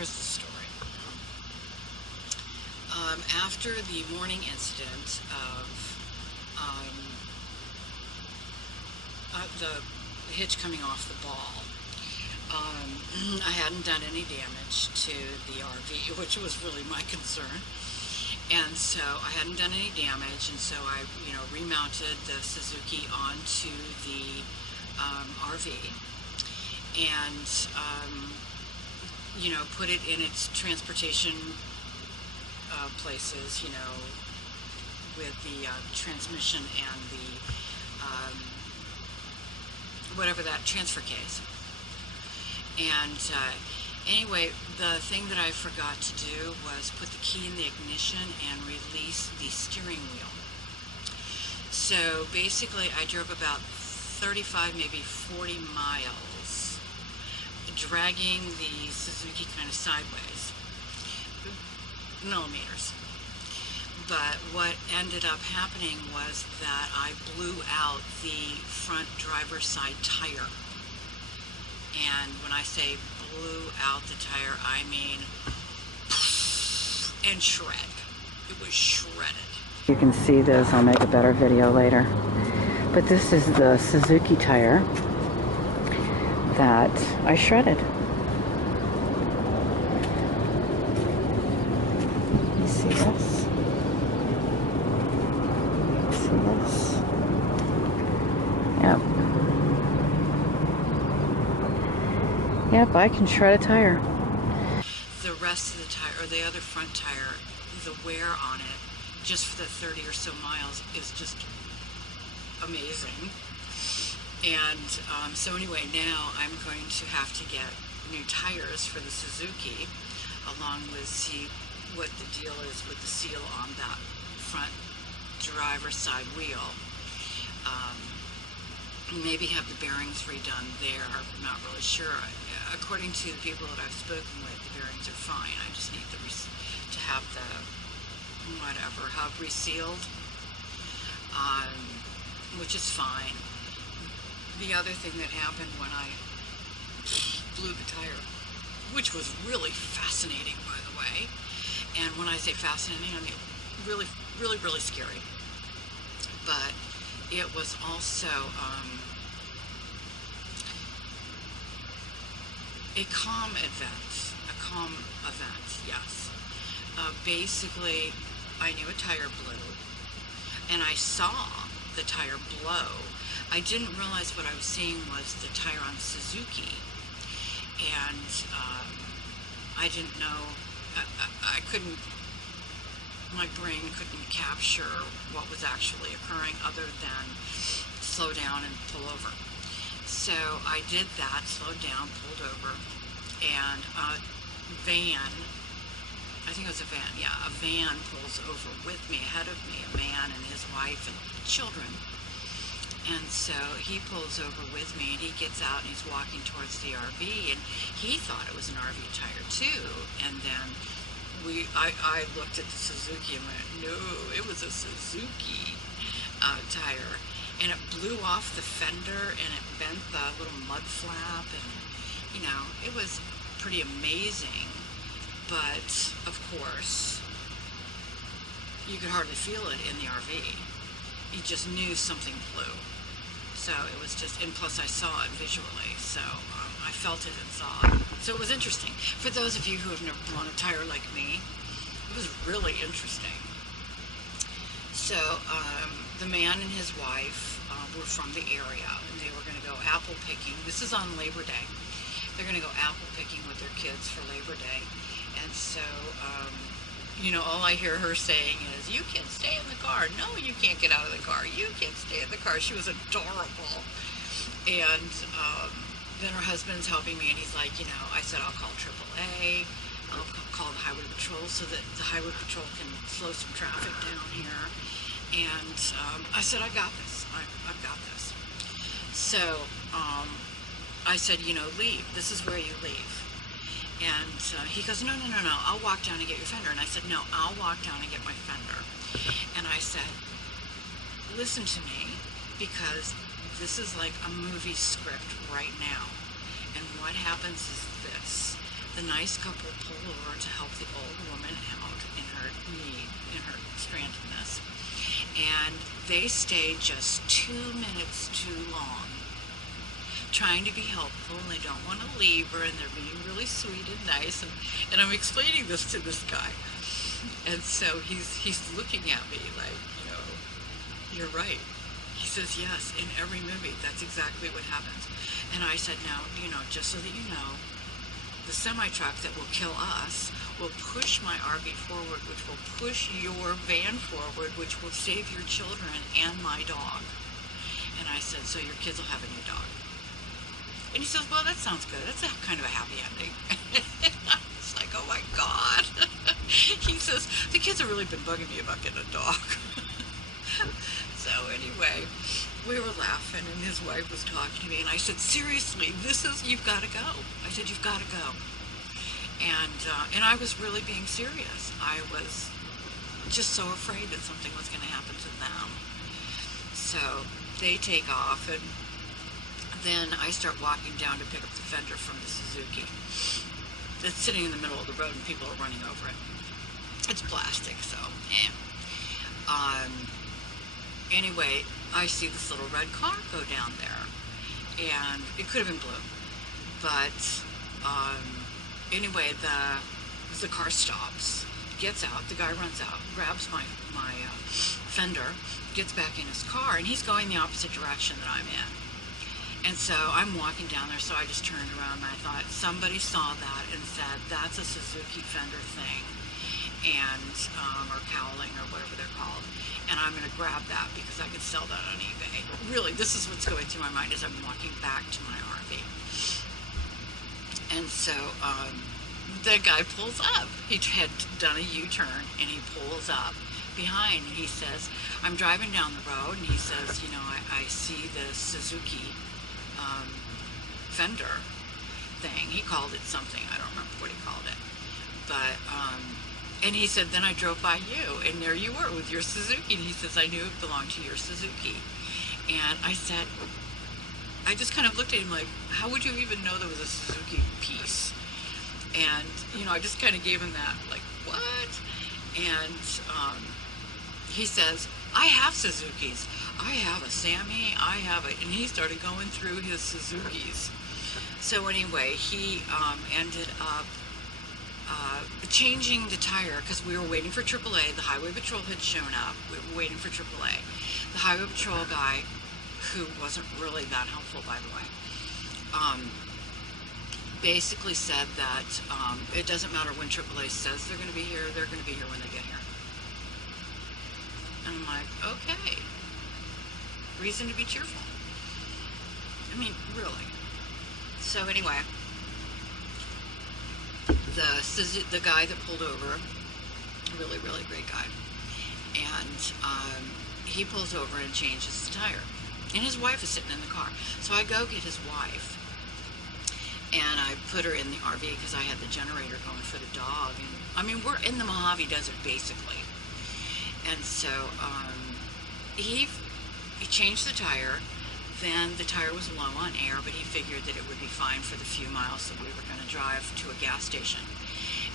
here's the story. After the morning incident of the hitch coming off the ball, I hadn't done any damage to the RV, which was really my concern. And so I hadn't done any damage, and so I, remounted the Suzuki onto the RV and, put it in its transportation places, with the transmission and the whatever that transfer case. And anyway, the thing that I forgot to do was put the key in the ignition and release the steering wheel. So basically I drove about 35, maybe 40 miles, dragging the Suzuki kind of sideways, millimeters. But what ended up happening was that I blew out the front driver's side tire. And when I say blew out the tire, I mean and shred. It was shredded. You can see this. I'll make a better video later. But this is the Suzuki tire that I shredded. You see this? See this? Yep. Yep, I can shred a tire. The rest of the tire, or the other front tire, the wear on it, just for the 30 or so miles, is just amazing. And so anyway, now I'm going to have to get new tires for the Suzuki, along with see what the deal is with the seal on that front driver's side wheel. Maybe have the bearings redone there. I'm not really sure. According to the people that I've spoken with, the bearings are fine. I just need to have the hub resealed, which is fine. The other thing that happened when I blew the tire, which was really fascinating, by the way, and when I say fascinating, I mean really, really, really scary. But it was also a calm event, yes. Basically, I knew a tire blew, and I saw the tire blow. I didn't realize what I was seeing was the tire on Suzuki, and I didn't know, I couldn't, my brain couldn't capture what was actually occurring other than slow down and pull over. So I did that, slowed down, pulled over, and a van, I think it was a van, yeah, a van pulls over with me, ahead of me, a man and his wife and children. And so he pulls over with me, and he gets out and he's walking towards the RV, and he thought it was an RV tire too. And then I looked at the Suzuki and went, no, it was a Suzuki tire. And it blew off the fender, and it bent the little mud flap, and it was pretty amazing. But of course, you could hardly feel it in the RV. You just knew something blew. So it was just, and plus I saw it visually, so I felt it and saw it. So it was interesting. For those of you who have never blown a tire like me, it was really interesting. So the man and his wife were from the area, and they were going to go apple picking. This is on Labor Day. They're going to go apple picking with their kids for Labor Day. And so, all I hear her saying is, you can stay in the car. No, you can't get out of the car. You can stay in the car. She was adorable. And then her husband's helping me, and he's like, I said, I'll call AAA. I'll call the Highway Patrol so that the Highway Patrol can slow some traffic down here. And I said, I got this. I've got this. So I said, leave. This is where you leave. And he goes, no, I'll walk down and get your fender. And I said, no, I'll walk down and get my fender. And I said, listen to me, because this is like a movie script right now. And what happens is this. the nice couple pull over to help the old woman out in her need, in her strandedness. And they stay just 2 minutes too long, trying to be helpful, and they don't want to leave her, and they're being really sweet and nice. And I'm explaining this to this guy. And so he's looking at me like, you're right. He says, yes, in every movie, that's exactly what happens. And I said, now, just so that you know, the semi-truck that will kill us will push my RV forward, which will push your van forward, which will save your children and my dog. And I said, so your kids will have a new dog. And he says, well, that sounds good. That's kind of a happy ending. It's like, oh my God. He says, the kids have really been bugging me about getting a dog. So anyway, we were laughing, and his wife was talking to me, and I said, seriously, you've got to go. I said, you've got to go. And I was really being serious. I was just so afraid that something was going to happen to them. So they take off, and then I start walking down to pick up the fender from the Suzuki. It's sitting in the middle of the road, and people are running over it. It's plastic, so anyway, I see this little red car go down there, and it could have been blue, but anyway, the car stops, gets out, the guy runs out, grabs my fender, gets back in his car, and he's going the opposite direction that I'm in. And so I'm walking down there, so I just turned around, and I thought, somebody saw that and said, that's a Suzuki fender thing, and or cowling, or whatever they're called, and I'm going to grab that because I could sell that on eBay. Really, this is what's going through my mind as I'm walking back to my RV. And so the guy pulls up. He had done a U-turn, and he pulls up behind, and he says, I'm driving down the road, and he says, I see this Suzuki fender thing. He called it something. I don't remember what he called it. But, and he said, then I drove by you, and there you were with your Suzuki. And he says, I knew it belonged to your Suzuki. And I said, I just kind of looked at him like, how would you even know there was a Suzuki piece? And, I just kind of gave him that, like, what? And he says, I have Suzukis. I have a Sammy, and he started going through his Suzukis. So anyway, he ended up changing the tire because we were waiting for AAA. The Highway Patrol had shown up. We were waiting for AAA. The Highway Patrol guy, who wasn't really that helpful, by the way, basically said that it doesn't matter when AAA says they're going to be here, they're going to be here when they get here. And I'm like, okay. Reason to be cheerful. I mean, really. So anyway, the guy that pulled over, really, really great guy, and he pulls over and changes the tire. And his wife is sitting in the car. So I go get his wife, and I put her in the RV because I had the generator going for the dog. And I mean, we're in the Mojave Desert, basically. And so he changed the tire. Then the tire was low on air, but he figured that it would be fine for the few miles that we were going to drive to a gas station.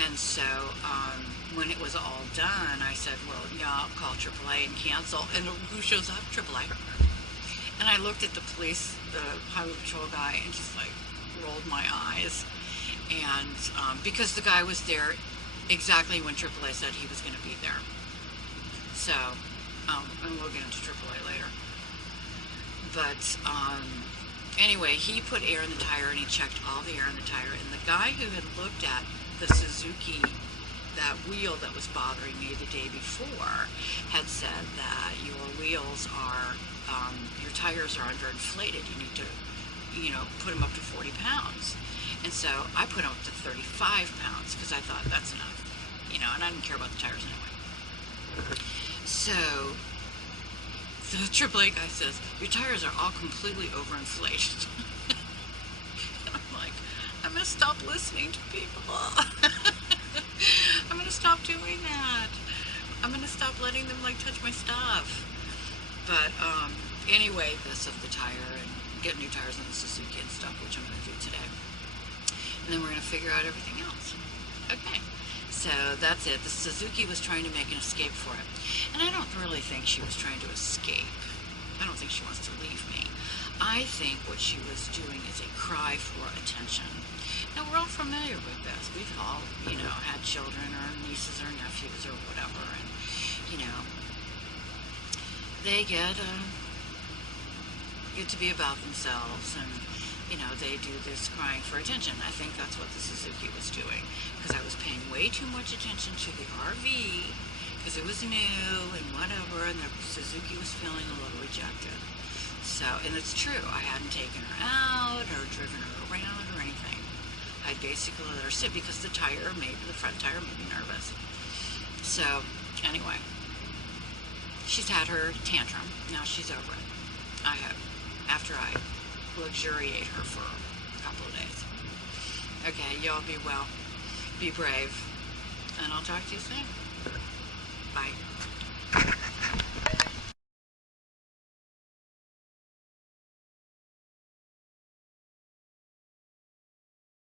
And so when it was all done, I said, well, yeah, I'll call AAA and cancel. And who shows up? AAA. And I looked at the police, the Highway Patrol guy, and just like rolled my eyes. And because the guy was there exactly when AAA said he was going to be there. So, and we'll get into AAA later. But anyway, he put air in the tire, and he checked all the air in the tire. And the guy who had looked at the Suzuki, that wheel that was bothering me the day before, had said that your wheels are, your tires are underinflated. You need to, put them up to 40 pounds. And so I put them up to 35 pounds because I thought that's enough, and I didn't care about the tires anyway. So the AAA guy says, your tires are all completely overinflated. And I'm like, I'm going to stop listening to people. I'm going to stop doing that. I'm going to stop letting them, touch my stuff. But anyway, this of the tire and get new tires on the Suzuki and stuff, which I'm going to do today. and then we're going to figure out everything else. Okay, so that's it. The Suzuki was trying to make an escape for it, and I don't really think she was trying to escape. I don't think she wants to leave me. I think what she was doing is a cry for attention. Now, we're all familiar with this. We've all, had children or nieces or nephews or whatever, and, they get to be about themselves, and, they do this crying for attention. I think that's what the Suzuki was doing, because I was paying way too much attention to the RV, because it was new and whatever, and the Suzuki was feeling a little rejected. So, and it's true, I hadn't taken her out or driven her around or anything. I basically let her sit because the front tire made me nervous. So, anyway, she's had her tantrum. Now she's over it, I hope, after I luxuriate her for a couple of days. Okay, y'all be well, be brave, and I'll talk to you soon. Bye.